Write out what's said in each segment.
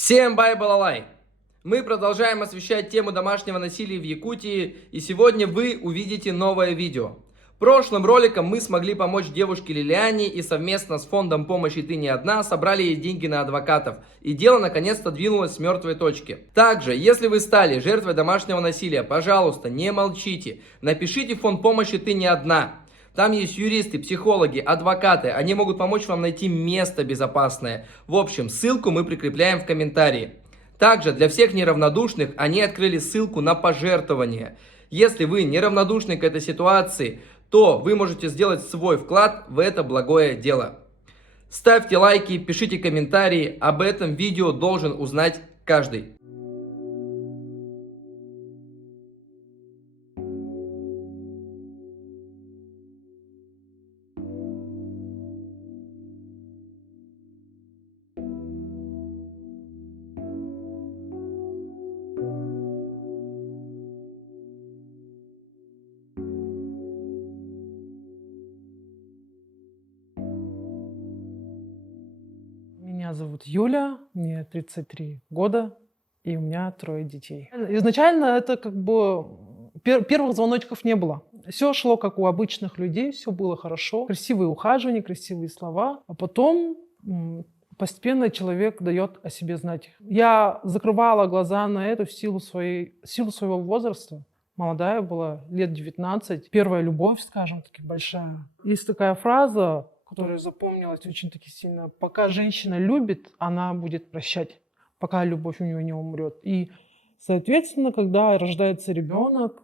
Всем бай-балалай! Мы продолжаем освещать тему домашнего насилия в Якутии, и сегодня вы увидите новое видео. Прошлым роликом мы смогли помочь девушке Лилиане и совместно с фондом помощи «Ты не одна» собрали ей деньги на адвокатов, и дело наконец-то двинулось с мертвой точки. Также, если вы стали жертвой домашнего насилия, пожалуйста, не молчите, напишите в фонд помощи «Ты не одна». Там есть юристы, психологи, адвокаты, они могут помочь вам найти место безопасное. В общем, ссылку мы прикрепляем в комментарии. Также для всех неравнодушных они открыли ссылку на пожертвование. Если вы неравнодушны к этой ситуации, то вы можете сделать свой вклад в это благое дело. Ставьте лайки, пишите комментарии, об этом видео должен узнать каждый. Меня зовут Юля, мне 33 года, и у меня 3 детей. Изначально это как бы первых звоночков не было. Все шло как у обычных людей, все было хорошо. Красивые ухаживания, красивые слова. А потом постепенно человек дает о себе знать. Я закрывала глаза на это в силу своего возраста. Молодая была, лет 19. Первая любовь, скажем таки, большая. Есть такая фраза, которая запомнилась очень-таки сильно. Пока женщина любит, она будет прощать, пока любовь у нее не умрет. И, соответственно, когда рождается ребенок,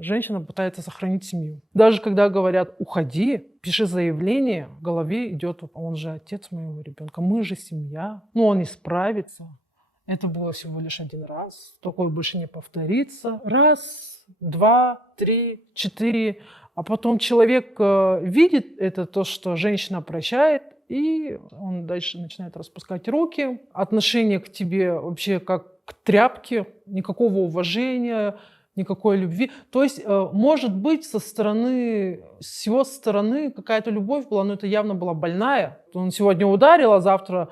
женщина пытается сохранить семью. Даже когда говорят «уходи», пиши заявление, в голове идет «он же отец моего ребенка, мы же семья, ну он не справится». Это было всего лишь один раз, такое больше не повторится. Раз, два, три, 4. А потом человек видит это, то, что женщина прощает, и он дальше начинает распускать руки. Отношение к тебе вообще как к тряпке, никакого уважения, никакой любви. То есть, может быть, с его стороны какая-то любовь была, но это явно была больная. Он сегодня ударил, а завтра...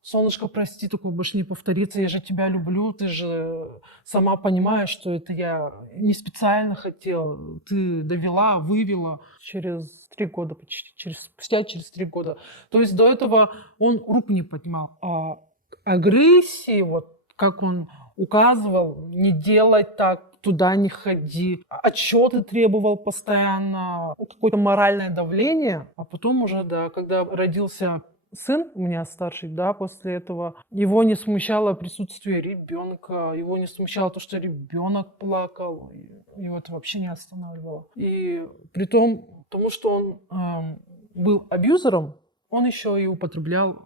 Солнышко, прости, такое больше не повторится, я же тебя люблю, ты же сама понимаешь, что это я не специально хотела, ты довела, вывела через 3 года почти, спустя через 3 года. То есть до этого он рук не поднимал, а агрессии, вот как он указывал, не делай так, туда не ходи, отчеты требовал постоянно, какое-то моральное давление, а потом уже, да, когда родился сын у меня старший, да, после этого его не смущало присутствие ребенка, его не смущало то, что ребенок плакал, его это вообще не останавливало. И при том, потому что он был абьюзером, он еще и употреблял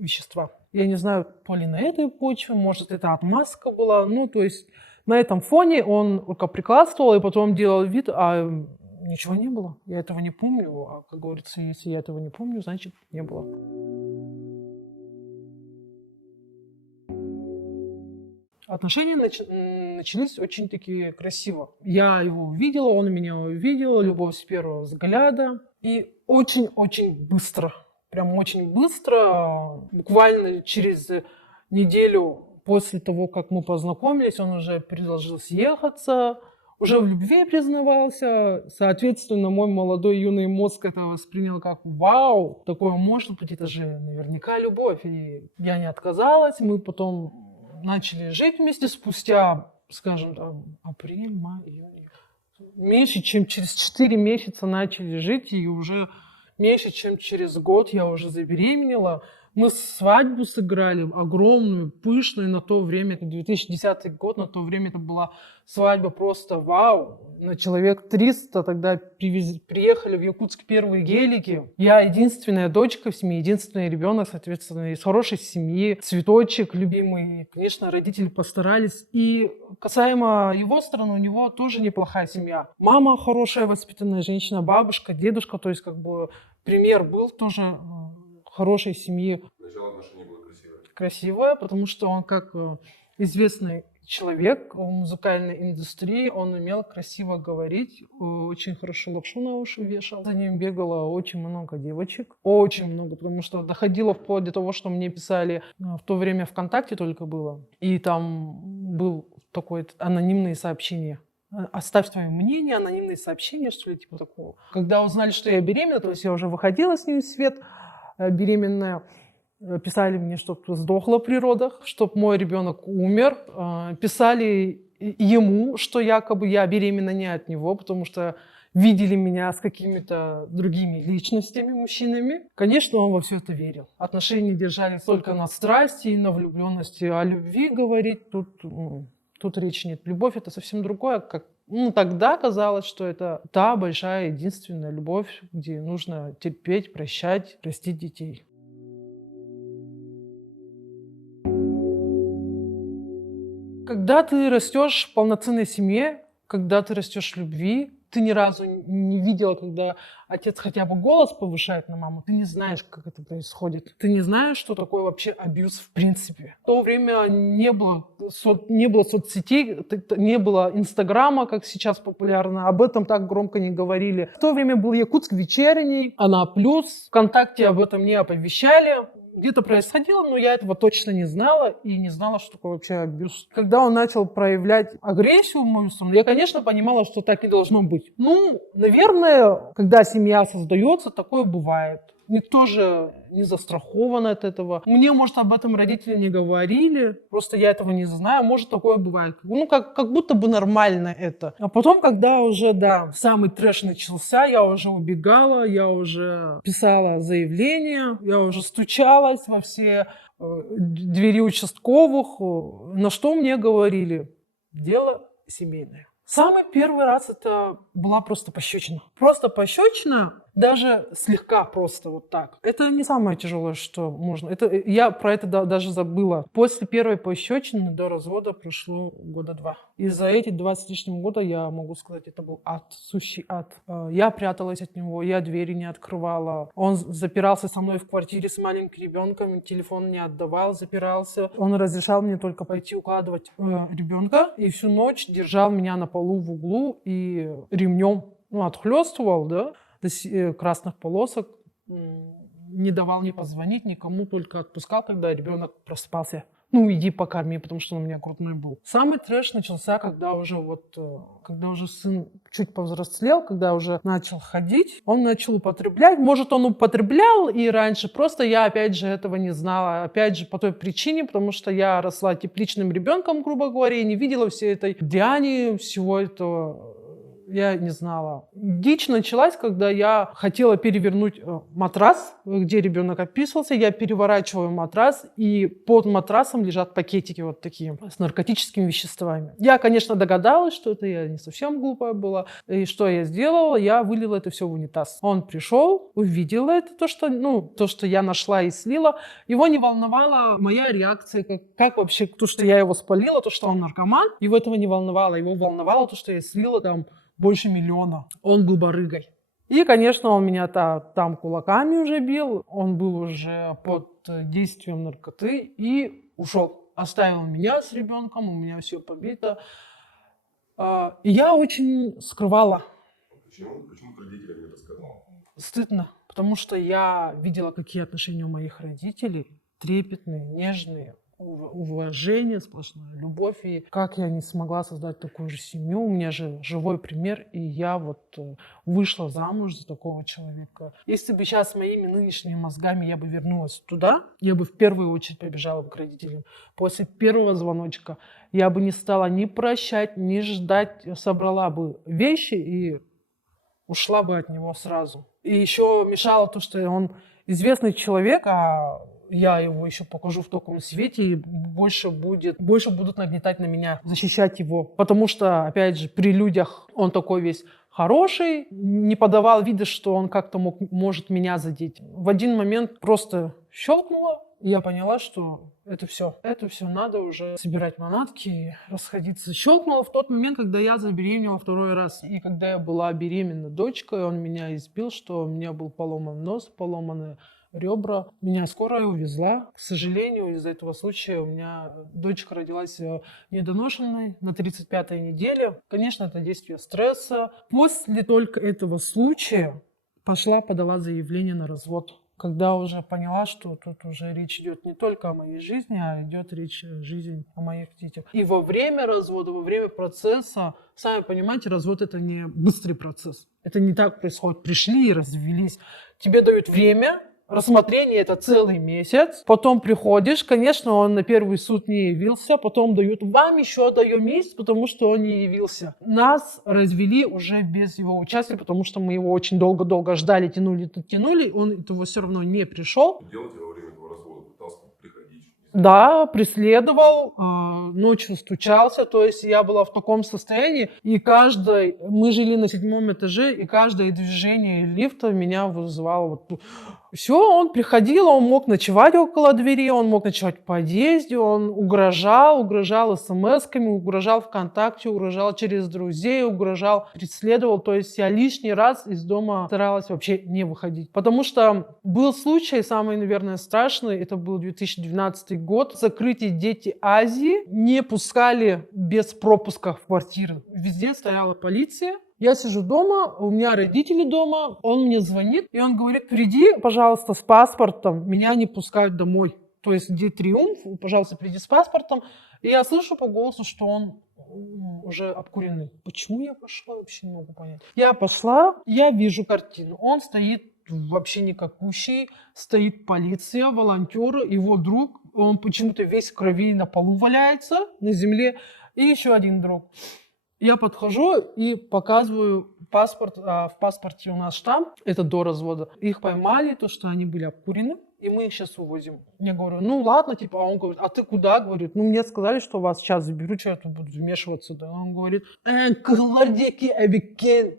вещества. Я не знаю, то ли на этой почве, может, это отмазка была, ну, то есть на этом фоне он рукоприкладствовал и потом делал вид, а ничего не было. Я этого не помню. А, как говорится, если я этого не помню, значит, не было. Отношения начались очень такие красиво. Я его увидела, он меня увидел, любовь с первого взгляда. И очень-очень быстро, прям очень быстро, буквально через неделю после того, как мы познакомились, он уже предложил съехаться, уже в любви признавался. Соответственно, мой молодой юный мозг это воспринял как «Вау, такое может быть, это же наверняка любовь». И я не отказалась, мы потом начали жить вместе спустя, скажем, там, апрель, май, июнь. Меньше, чем через 4 месяца начали жить, и уже меньше, чем через год я уже забеременела. Мы свадьбу сыграли огромную, пышную на то время, это 2010 год, на то время это была свадьба просто вау. На человек 300 тогда приехали в Якутск первые гелики. Я единственная дочка в семье, единственный ребенок, соответственно, из хорошей семьи, цветочек любимый. Конечно, родители постарались. И касаемо его стороны, у него тоже неплохая семья. Мама хорошая, воспитанная женщина, бабушка, дедушка, то есть как бы пример был тоже хорошей семьи. Начало отношений было красивое. Красивое, потому что он, как известный человек в музыкальной индустрии, он умел красиво говорить, очень хорошо лапшу на уши вешал. За ним бегало очень много девочек, очень много, потому что доходило вплоть до того, что мне писали, в то время ВКонтакте только было, и там был такое анонимные сообщения. Оставь свое мнение, анонимные сообщения, что ли, типа такого. Когда узнали, что я беременна, то есть я уже выходила с ним в свет, беременная, писали мне, чтобы сдохла при родах, чтобы мой ребенок умер. Писали ему, что якобы я беременна не от него, потому что видели меня с какими-то другими личностями, мужчинами. Конечно, он во все это верил. Отношения держались только на страсти и на влюбленности. О любви говорить тут речи нет. Любовь — это совсем другое. Тогда казалось, что это та большая, единственная любовь, где нужно терпеть, прощать, простить детей. Когда ты растешь в полноценной семье, когда ты растешь в любви, ты ни разу не видела, когда отец хотя бы голос повышает на маму, ты не знаешь, как это происходит. Ты не знаешь, что такое вообще абьюз в принципе. В то время не было соцсетей, не было Инстаграма, как сейчас популярно, об этом так громко не говорили. В то время был Якутск вечерний, Она Плюс, ВКонтакте об этом не оповещали. Где-то происходило, но я этого точно не знала и не знала, что такое вообще абьюз. Когда он начал проявлять агрессию в мою сторону, я, конечно, понимала, что так и должно быть. Наверное, когда семья создается, такое бывает. Никто же не застрахован от этого. Мне, может, об этом родители не говорили, просто я этого не знаю. Может, такое бывает. Как будто бы нормально это. А потом, когда уже, самый трэш начался, я уже убегала, я уже писала заявление, я уже стучалась во все двери участковых. На что мне говорили? Дело семейное. Самый первый раз это была просто пощечина. Просто пощечина, даже слегка просто вот так. Это не самое тяжелое, что можно. Я про это даже забыла. После первой пощечины до развода прошло 2 года. И за эти 20 с лишним года, я могу сказать, это был ад, сущий ад. Я пряталась от него, я двери не открывала. Он запирался со мной в квартире с маленьким ребенком, телефон не отдавал, запирался. Он разрешал мне только пойти укладывать ребенка и всю ночь держал меня на полу в углу и ремнем отхлестывал, до красных полосок, не давал мне позвонить никому, только отпускал, когда ребенок просыпался. Иди покорми, потому что он у меня грудной был. Самый трэш начался, когда уже сын чуть повзрослел, когда уже начал ходить, он начал употреблять. Может, он употреблял и раньше, просто я, опять же, этого не знала. Опять же, по той причине, потому что я росла тепличным ребенком, грубо говоря, и не видела всей этой дряни, всего этого. Я не знала. Дичь началась, когда я хотела перевернуть матрас, где ребенок описывался. Я переворачиваю матрас, и под матрасом лежат пакетики вот такие с наркотическими веществами. Я, конечно, догадалась, что это я не совсем глупая была. И что я сделала? Я вылила это все в унитаз. Он пришел, увидел это, то, что я нашла и слила. Его не волновала моя реакция, как вообще то, что я его спалила, то, что он наркоман. Его этого не волновало. Его волновало то, что я слила больше 1 миллиона. Он был барыгой. И, конечно, он меня там кулаками уже бил. Он был уже под действием наркоты и ушел. Оставил меня с ребенком, у меня все побито. И я очень скрывала. Почему родителям не рассказывал? Стыдно, потому что я видела, какие отношения у моих родителей. Трепетные, нежные. Уважение, сплошная любовь. И как я не смогла создать такую же семью? У меня же живой пример, и я вышла замуж за такого человека. Если бы сейчас моими нынешними мозгами я бы вернулась туда, я бы в первую очередь побежала бы к родителям. После первого звоночка я бы не стала ни прощать, ни ждать. Я собрала бы вещи и ушла бы от него сразу. И еще мешало то, что он известный человек, а я его еще покажу в таком свете, и больше будут нагнетать на меня, защищать его. Потому что, опять же, при людях он такой весь хороший, не подавал вида, что он как-то может меня задеть. В один момент просто щелкнуло, и я поняла, что это все, надо уже собирать манатки и расходиться. Щелкнуло в тот момент, когда я забеременела 2 раз. И когда я была беременна дочкой, он меня избил, что у меня был поломан нос, поломаны ребра. Меня скорая увезла. К сожалению, из-за этого случая у меня дочка родилась недоношенной на 35-й неделе. Конечно, это действие стресса. После только этого случая подала заявление на развод. Когда уже поняла, что тут уже речь идет не только о моей жизни, а идет речь о жизни о моих детях. И во время развода, во время процесса, сами понимаете, развод это не быстрый процесс. Это не так происходит. Пришли и развелись. Тебе дают время. Рассмотрение это целый месяц. Потом приходишь, конечно, он на первый суд не явился, потом вам еще даем месяц, потому что он не явился. Нас развели уже без его участия, потому что мы его очень долго-долго ждали, тянули, он этого все равно не пришел. Что делать во время этого развода? Пытался приходить? Да, преследовал, ночью стучался, то есть я была в таком состоянии, и мы жили на 7-м этаже, и каждое движение лифта меня вызывало. Все, он приходил, он мог ночевать около двери, он мог ночевать в подъезде, он угрожал смс-ками, угрожал ВКонтакте, угрожал через друзей, преследовал. То есть я лишний раз из дома старалась вообще не выходить. Потому что был случай, самый, наверное, страшный, это был 2012 год, закрытие Дети Азии не пускали без пропуска в квартиры. Везде стояла полиция. Я сижу дома, у меня родители дома, он мне звонит, и он говорит: приди, пожалуйста, с паспортом, меня не пускают домой. То есть где Триумф, пожалуйста, приди с паспортом. И я слышу по голосу, что он уже обкуренный. Почему я пошла, вообще не могу понять. Я пошла, я вижу картину. Он стоит вообще никакущий, стоит полиция, волонтеры, его друг, он почему-то весь в крови на полу валяется, на земле, и еще один друг. Я подхожу и показываю паспорт. В паспорте у нас штамп, это до развода. Их поймали, то, что они были обкурены, и мы их сейчас увозим. Я говорю: ну ладно, типа, а он говорит: а ты куда? Говорит: ну мне сказали, что вас сейчас заберут, что я тут буду вмешиваться. Да. Он говорит: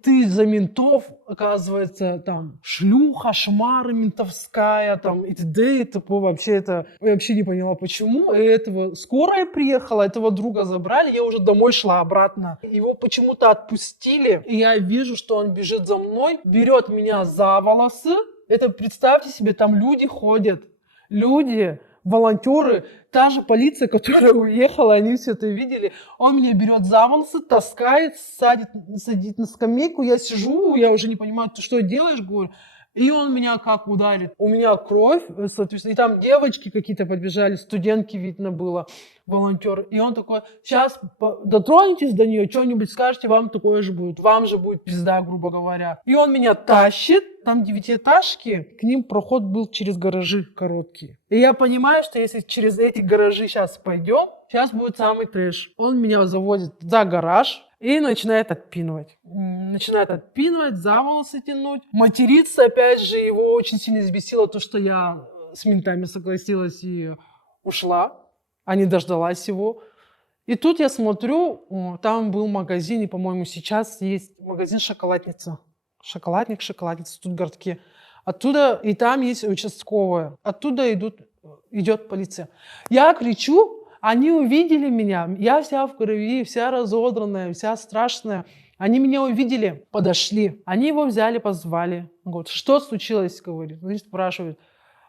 ты за ментов, оказывается, там, шлюха, шмара ментовская, там, и т.д. и т.п. Вообще это, я вообще не поняла, почему. И этого скорая приехала, этого друга забрали, я уже домой шла обратно. Его почему-то отпустили, и я вижу, что он бежит за мной, берет меня за волосы. Это, представьте себе, там люди ходят. Люди, волонтеры, та же полиция, которая уехала, они все это видели. Он меня берет за волосы, таскает, садит на скамейку. Я сижу, я уже не понимаю, ты что делаешь, говорю. И он меня как ударит. У меня кровь, соответственно, и там девочки какие-то подбежали, студентки видно было, волонтеры. И он такой: сейчас дотронетесь до нее, что-нибудь скажете, вам такое же будет. Вам же будет пизда, грубо говоря. И он меня тащит, там 9-этажки, к ним проход был через гаражи короткие. И я понимаю, что если через эти гаражи сейчас пойдем, сейчас будет самый трэш. Он меня заводит за гараж и начинает отпинывать. За волосы тянуть. Материться, опять же, его очень сильно взбесило то, что я с ментами согласилась и ушла, а не дождалась его. И тут я смотрю, там был магазин, и, по-моему, сейчас есть магазин «Шоколадница». Шоколадница в Стутгартке. Оттуда, и там есть участковая. Оттуда идет полиция. Я кричу, они увидели меня. Я вся в крови, вся разодранная, вся страшная. Они меня увидели, подошли. Они его взяли, позвали. Он говорит: что случилось? Говорит. Они спрашивают: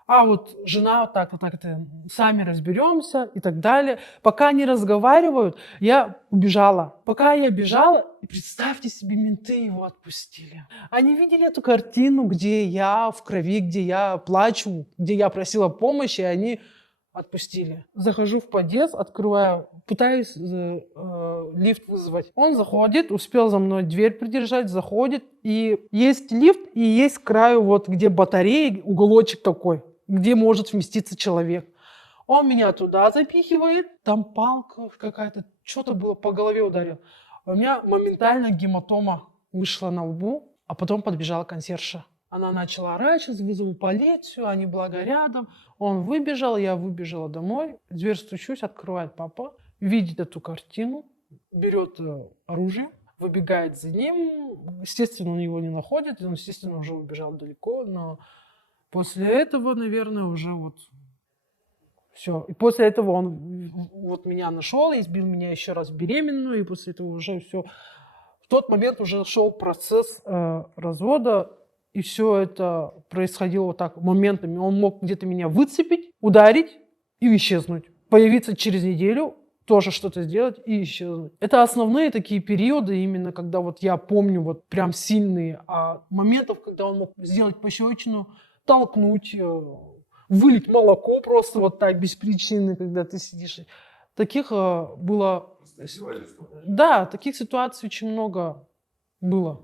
а вот жена вот так, это сами разберемся и так далее. Пока они разговаривают, я убежала. Пока я бежала, и представьте себе, менты его отпустили. Они видели эту картину, где я в крови, где я плачу, где я просила помощи, и они отпустили. Захожу в подъезд, открываю, пытаюсь лифт вызвать. Он заходит, успел за мной дверь придержать, заходит. И есть лифт, и есть к краю, вот где батарея, уголочек такой, где может вместиться человек. Он меня туда запихивает, там палка какая-то, что-то было, по голове ударил. У меня моментально гематома вышла на лбу, а потом подбежала консьержа. Она начала орать: сейчас вызову полицию, они благо рядом. Он выбежал, я выбежала домой. В дверь стучусь, открывает папа, видит эту картину, берет оружие, выбегает за ним. Естественно, он его не находит, он, естественно, уже убежал далеко, но после этого, наверное, уже вот все. И после этого он вот меня нашел, избил меня еще раз беременную, и после этого уже все. В тот момент уже шел процесс развода. И все это происходило вот так моментами. Он мог где-то меня выцепить, ударить и исчезнуть. Появиться через неделю, тоже что-то сделать и исчезнуть. Это основные такие периоды, именно когда вот я помню вот прям сильные. А моментов, когда он мог сделать пощечину, толкнуть, вылить молоко просто вот так, без причины, когда ты сидишь. Таких было... Издевательство. Да, таких ситуаций очень много было.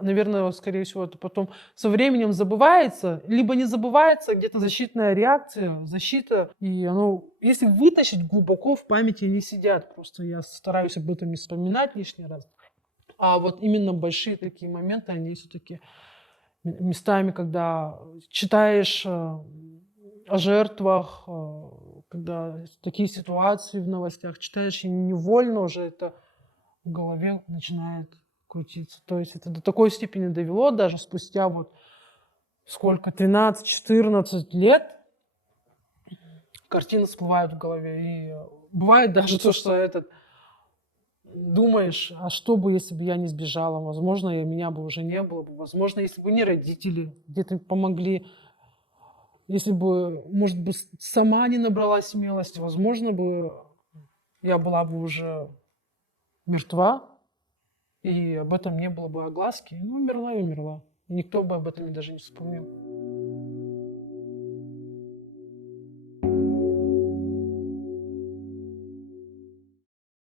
Наверное, вот, скорее всего, это потом со временем забывается, либо не забывается, где-то защитная реакция, защита. И оно, если вытащить глубоко в памяти, не сидят. Просто я стараюсь об этом не вспоминать лишний раз. А вот именно большие такие моменты, они все-таки местами, когда читаешь о жертвах, когда такие ситуации в новостях читаешь, и невольно уже это в голове начинает крутиться. То есть это до такой степени довело, даже спустя вот сколько, 13-14 лет, картины всплывают в голове. И бывает даже то, что думаешь, а что бы, если бы я не сбежала? Возможно, меня бы уже не было. Возможно, если бы не родители где-то помогли. Если бы, может быть, сама не набралась смелости, возможно бы я была бы уже мертва, и об этом не было бы огласки. Ну, умерла и умерла. И никто бы об этом даже не вспомнил.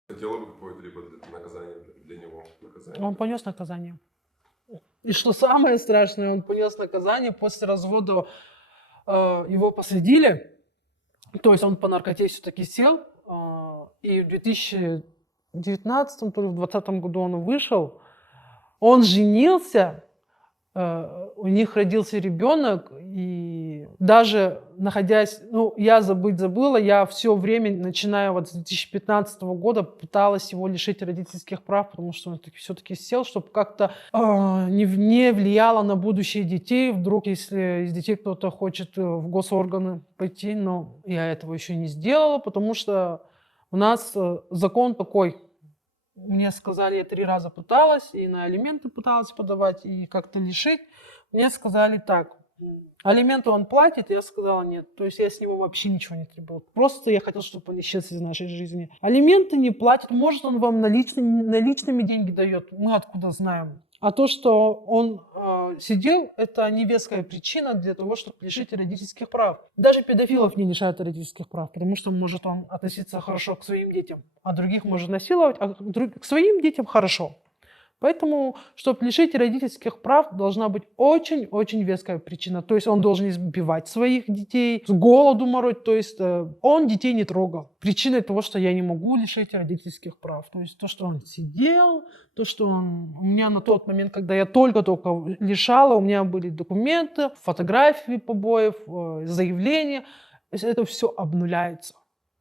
Хотела бы какое-то либо наказание для него? Наказание. Он понес наказание. И что самое страшное, он понес наказание после развода. Его посадили, то есть он по наркоте все-таки сел, и в 2019, то ли в 2020 году он вышел, он женился, у них родился ребенок, и даже находясь, ну, я забыла, я все время, начиная вот с 2015 года, пыталась его лишить родительских прав, потому что он все-таки сел, чтобы как-то не влияло на будущее детей, вдруг, если из детей кто-то хочет в госорганы пойти, но я этого еще не сделала, потому что у нас закон такой. Мне сказали, я 3 раза пыталась, и на алименты пыталась подавать, и как-то лишить. Мне сказали так, алименты он платит, я сказала нет. То есть я с него вообще ничего не требовала. Просто я хотела, чтобы он исчез из нашей жизни. Алименты не платит, может он вам наличными деньги дает, мы откуда знаем. А то, что он сидел, это не веская причина для того, чтобы лишить родительских прав. Даже педофилов не лишают родительских прав, потому что может он относиться хорошо к своим детям, а других может насиловать, а к своим детям хорошо. Поэтому, чтобы лишить родительских прав, должна быть очень-очень веская причина. То есть он должен избивать своих детей, с голоду мороть. То есть он детей не трогал. Причиной того, что я не могу лишить родительских прав. То есть то, что он сидел, то, что он... У меня на тот момент, когда я только-только лишала, у меня были документы, фотографии побоев, заявления. То есть это все обнуляется.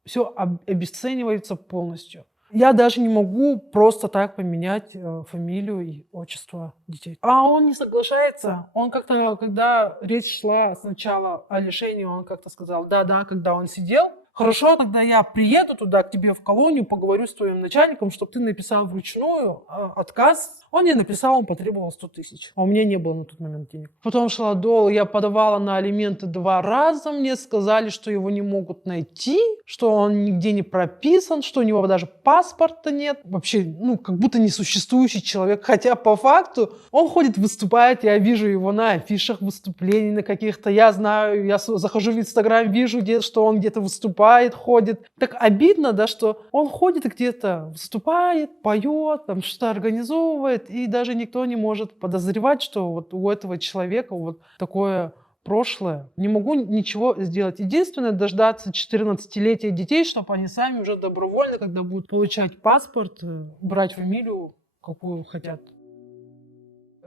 Все обесценивается полностью. Я даже не могу просто так поменять фамилию и отчество детей. А он не соглашается. Он как-то, когда речь шла сначала о лишении, он как-то сказал, да, когда он сидел, хорошо, тогда я приеду туда, к тебе в колонию, поговорю с твоим начальником, чтобы ты написал вручную отказ. Он не написал, он потребовал 100 тысяч. А у меня не было на тот момент денег. Потом шла долго, я подавала на алименты 2 раза. Мне сказали, что его не могут найти, что он нигде не прописан, что у него даже паспорта нет. Вообще, как будто несуществующий человек. Хотя по факту он ходит, выступает. Я вижу его на афишах выступлений на каких-то. Я знаю, я захожу в Инстаграм, вижу, что он где-то выступает, ходит. Так обидно, да, что он ходит и где-то выступает, поет, там что-то организовывает. И даже никто не может подозревать, что вот у этого человека вот такое прошлое. Не могу ничего сделать. Единственное, дождаться 14-летия детей, чтобы они сами уже добровольно, когда будут получать паспорт, брать фамилию, какую хотят.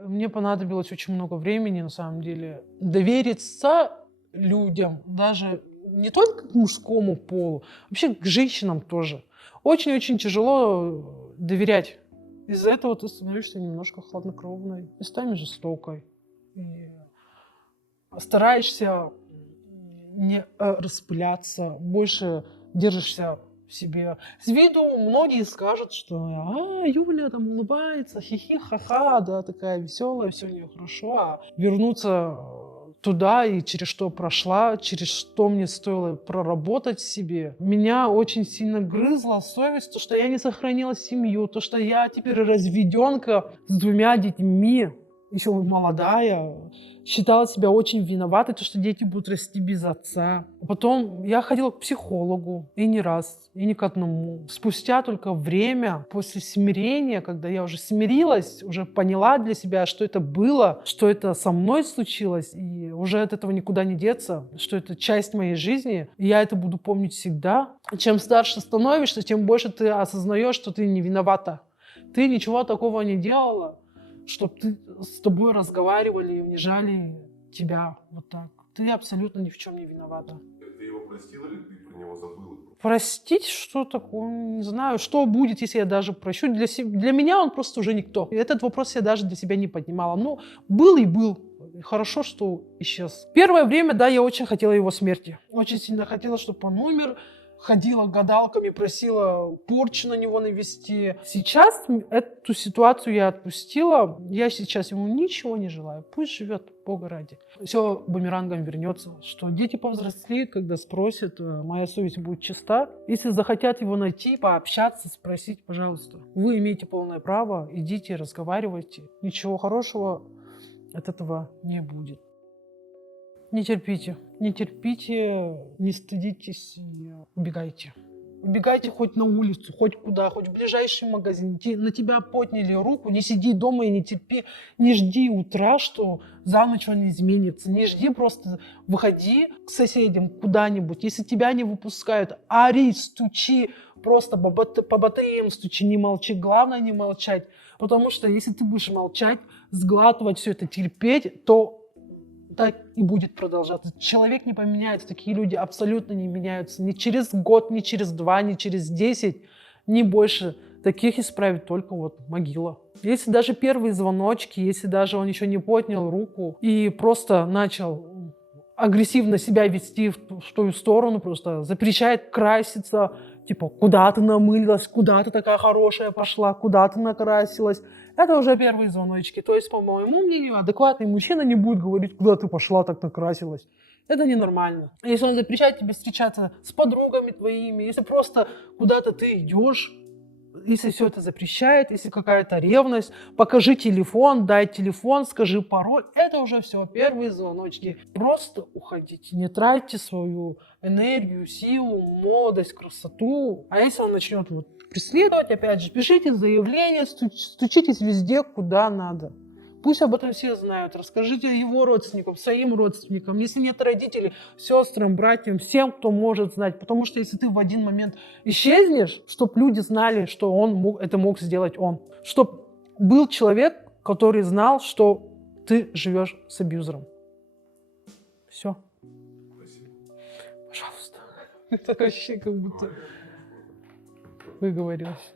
Мне понадобилось очень много времени, на самом деле, довериться людям, даже не только к мужскому полу, вообще к женщинам тоже. Очень-очень тяжело доверять. Из-за этого ты становишься немножко хладнокровной, местами жестокой. И стараешься не распыляться, больше держишься себе. С виду многие скажут, что Юля там улыбается, хихи, ха-ха, да, такая веселая, все у нее хорошо. А вернуться туда и через что прошла, через что мне стоило проработать в себе. Меня очень сильно грызла совесть, то, что я не сохранила семью, то, что я теперь разведенка с 2 детьми, еще молодая, считала себя очень виноватой, то, что дети будут расти без отца. Потом я ходила к психологу, и не раз, и не к одному. Спустя только время, после смирения, когда я уже смирилась, уже поняла для себя, что это было, что это со мной случилось, и уже от этого никуда не деться, что это часть моей жизни, и я это буду помнить всегда. Чем старше становишься, тем больше ты осознаешь, что ты не виновата. Ты ничего такого не делала, чтобы с тобой разговаривали и унижали тебя вот так. Ты абсолютно ни в чем не виновата. Ты его простил или ты про него забыла? Простить, что такое, не знаю, что будет, если я даже прощу. Для меня он просто уже никто. И этот вопрос я даже для себя не поднимала. Ну, был и был. Хорошо, что исчез. Первое время, да, я очень хотела его смерти. Очень сильно хотела, чтобы он умер. Ходила гадалками, просила порчу на него навести. Сейчас эту ситуацию я отпустила. Я сейчас ему ничего не желаю. Пусть живет, Бога ради. Все бумерангом вернется. Что дети повзрослеют, когда спросят, моя совесть будет чиста. Если захотят его найти, пообщаться, спросить, пожалуйста. Вы имеете полное право, идите, разговаривайте. Ничего хорошего от этого не будет. Не терпите, не стыдитесь, убегайте. Убегайте хоть на улицу, хоть куда, хоть в ближайший магазин. На тебя подняли руку, не сиди дома и не терпи, не жди утра, что за ночь он изменится. Не жди, просто выходи к соседям куда-нибудь. Если тебя не выпускают, ори, стучи, просто по батареям стучи, не молчи. Главное не молчать, потому что если ты будешь молчать, сглатывать все это, терпеть, то так и будет продолжаться. Человек не поменяется, такие люди абсолютно не меняются. Ни через год, ни через 2, ни через 10, ни больше. Таких исправит только вот могила. Если даже первые звоночки, если даже он еще не поднял руку и просто начал агрессивно себя вести в ту сторону, просто запрещает краситься, типа, куда ты намылилась, куда ты такая хорошая пошла, куда ты накрасилась. Это уже первые звоночки. То есть, по моему мнению, адекватный мужчина не будет говорить, куда ты пошла, так накрасилась. Это ненормально. Если он запрещает тебе встречаться с подругами твоими, если просто куда-то ты идешь, если все это запрещает, если какая-то ревность, покажи телефон, дай телефон, скажи пароль, это уже все, первые звоночки. Просто уходите, не тратьте свою энергию, силу, молодость, красоту. А если он начнет вот преследовать, опять же, пишите заявление, стучитесь везде, куда надо. Пусть об этом все знают. Расскажите его родственникам, своим родственникам. Если нет родителей, сестрам, братьям, всем, кто может знать. Потому что если ты в один момент исчезнешь, чтобы люди знали, что это мог сделать он. Чтобы был человек, который знал, что ты живешь с абьюзером. Все. Спасибо. Пожалуйста. Это вообще как будто выговорилась.